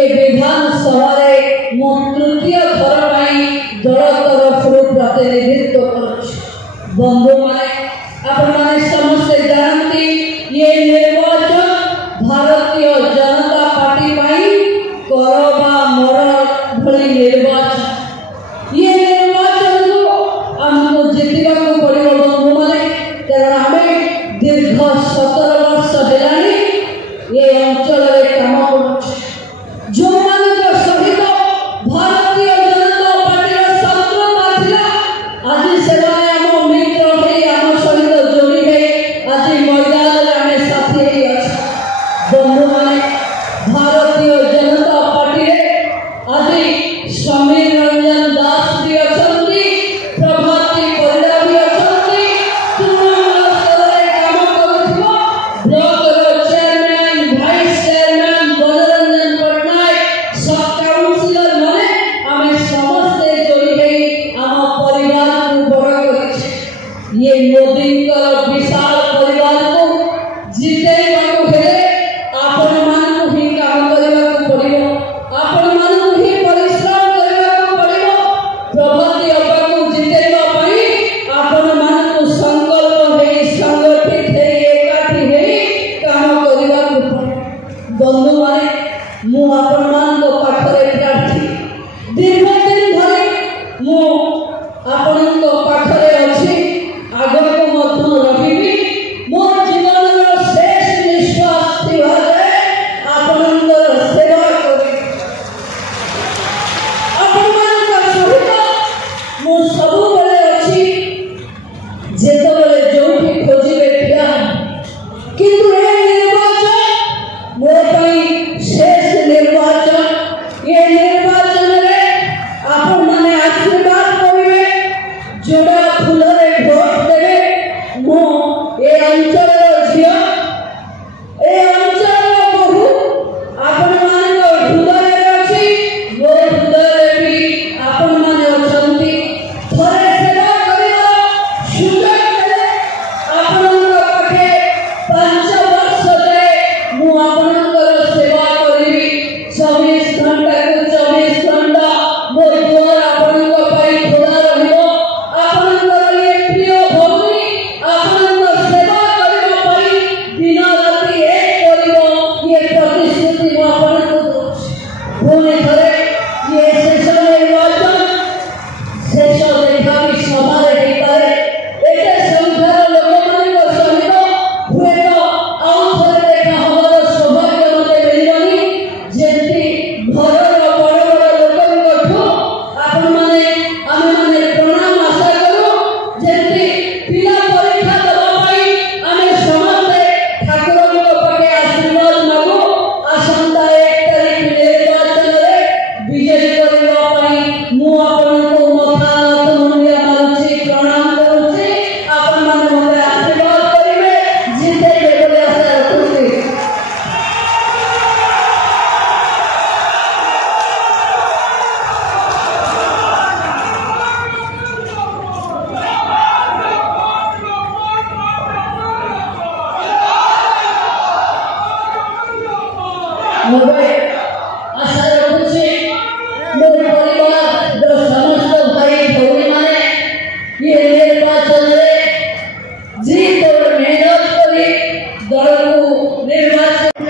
ये विधानसभा मो तृतीय थर दल तरफ प्रतिनिधित्व कर बंधु मैंने समस्ते जानती ये निर्वाचन भारतीय जनता पार्टी कर मर भली निर्वाचन ये निर्वाचन को आमको जितवा पड़ो बंधु मैंने कारण आम दीर्घ 17 वर्ष है ये अंचल काम कर जो सहित भारतीय जनता पार्टी शत्रुता थिला आज से आम मित्र आम सहित जोड़ी गए आज मैदान में साथी बंधु मैंने भारतीय जनता पार्टी आज स्वामी रंजन दास भी अच्छा प्रभाती परिडा भी अच्छा तृणमूल स्तर में काम कर ब्लॉक चेयरमैन भाइस चेयरमैन मनोरंजन पटनायक सब काउंसिलर माने आमे समस्ते जोड़ी गई आम परिवार को बड़ कर ये मोदी विशाल परिवार को जीते आपण मान ही काम करने पड़ो आपण मान ही परिश्रम करने पड़ो प्रभाती अब्बा को जीतेगा आपण मान को संकल्प है संगठित है एकाठी है काम करने बंधु माने मु आपण मान को पाखरे प्रार्थी दीर्घ दिन धरे मु आपण को पाखरे अछि आगो को मधु रहिबी मो जीवन शेष निश्वास थिबा आपण सेवा करी आपण मान सहित मु सब बेले अछि जेते बेले जोठी खोजिबे ठिया किंतु ए निर्वाचन मो पई शेष निर्वाचन ये निर्वाचन रे आपण माने आशीर्वाद करिवे जोड़ा फूल रे भोट देवे मो ए अंचल झिया ए अंचल बहु आपण मान हृदय अछि मो हृदय भी आपण मान अछंती थरे सेवा करिवा सुजय देले आपण पाखे 5 वर्ष जाए मु आपण सेवा करिवी 24 घंटा को 24 घंटा मो द्वार आपण खोला रहिबो आपण ये प्रिय भौमी आपण सेवा करबा पई दिन राति एक करिबो ये प्रतिश्रुति मो आपण को पुणे थरे ये शेष निर्वाचन शेष देखा भी सभा रे पारे एते संख्यार लोक मान सहित हुए तो आउ थरे देखा हमर सौभाग्य मते मिलनी जेति घर बड़ बड़ लोक आपण माने आमे माने प्रणाम आशा करू जेति पिला परीक्षा दबा पाई आमे समस्ते ठाकुर को पाके आशीर्वाद मागू आसंता 1 तारीख निर्वाचन रे विजय करबा पाई मु आपण को मथा तमुनिया मारुछि प्रणाम करूछि आपण माने मते आशीर्वाद करिवे जीते बोले आशा रखुछि मुझे आशा रखुछि मोर परिवार समस्त भाई भौणी माने ये निर्वाचन रे जीत और मेहनत करी दल को निर्वाचन